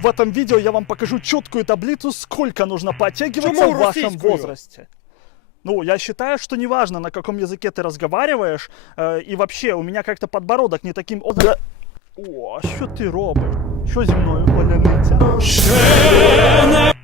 В этом видео я вам покажу четкую таблицу, сколько нужно подтягиваться Почему в вашем российскую? возрасте. Ну, я считаю, что неважно, на каком языке ты разговариваешь, э, и вообще, у меня как-то подбородок не таким... О, да- О, а що ти робиш? Що зі мною поляниця?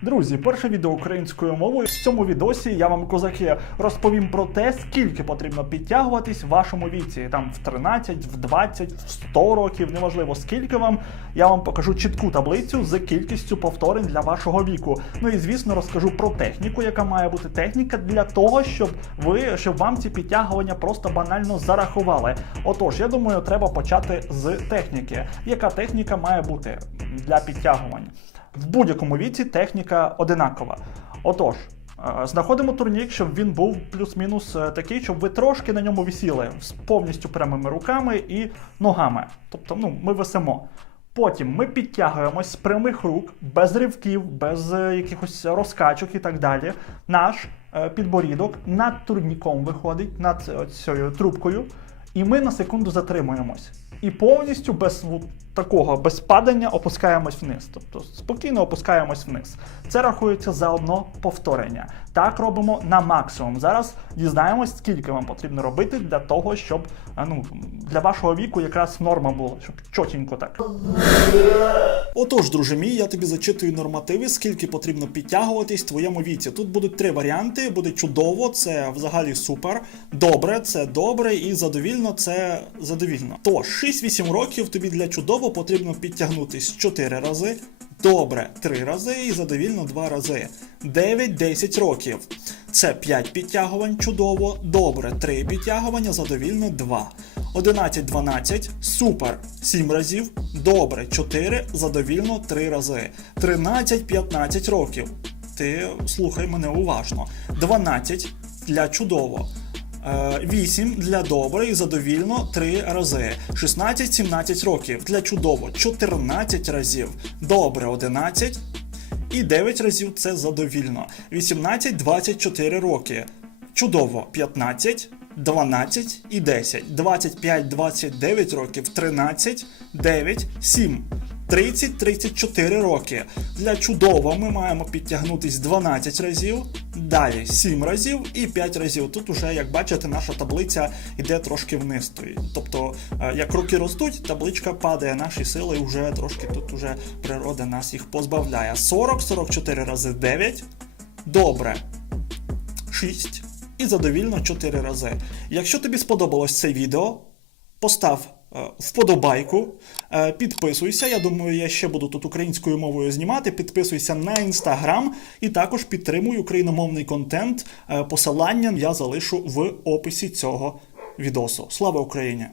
Друзі, перше відео українською мовою. В цьому відосі я вам, козаки, розповім про те, скільки потрібно підтягуватись в вашому віці. Там в 13, в 20, в 100 років, неважливо скільки вам. Я вам покажу чітку таблицю з кількістю повторень для вашого віку. Ну і звісно розкажу про техніку, яка має бути техніка для того, щоб ви щоб вам ці підтягування просто банально зарахували. Отож, я думаю, треба почати з техніки. Яка техніка має бути для підтягувань? В будь-якому віці техніка одинакова. Отож, е, знаходимо турнік, щоб він був плюс-мінус е, такий, щоб ви трошки на ньому висіли з повністю прямими руками і ногами. Тобто, ну, ми висимо. Потім ми підтягуємось з прямих рук, без ривків, без е, якихось розкачок і так далі. Наш підборідок над турніком виходить, над цією трубкою, і ми на секунду затримуємось. І повністю без такого без падання опускаємось вниз. Тобто спокійно опускаємось вниз. Це рахується за одно повторення. Так робимо на максимум. Зараз дізнаємось, скільки вам потрібно робити для того, щоб ну, для вашого віку якраз норма була, щоб чотенько так. Отож, друже мій, я тобі зачитую нормативи, скільки потрібно підтягуватись в твоєму віці. Тут будуть три варіанти: буде чудово, це взагалі супер. Добре, це добре, і задовільно це задовільно. Тож, 6-8 років тобі для чудово потрібно підтягнутись 4 рази. Добре 3 рази і задовільно 2 рази. 9-10 років. Це 5 підтягувань чудово, добре 3 підтягування, задовільно 2. 11-12 супер 7 разів, добре 4, задовільно 3 рази. 13-15 років. Ти слухай мене уважно. 12 для чудово. 8 для добре і задовільно 3 рази. 16-17 років для чудово 14 разів. Добре 11. І 9 разів це задовільно. 18-24 роки. Чудово 15, 12 і 10. 25-29 років 13, 9, 7. 30-34 роки. Для чудово ми маємо підтягнутись 12 разів, далі 7 разів і 5 разів. Тут уже, як бачите, наша таблиця йде трошки вниз. Тобто, е, як руки ростуть, табличка падає, наші сили вже трошки тут уже природа нас їх позбавляє. 40-44 рази 9. Добре. 6 і задовільно 4 рази. Якщо тобі сподобалось це відео, постав е, вподобайку, е, підписуйся. Я думаю, я ще буду тут українською мовою знімати. Підписуйся на інстаграм і також підтримуй україномовний контент. Е, Посилання я залишу в описі цього відосу. Слава Україні!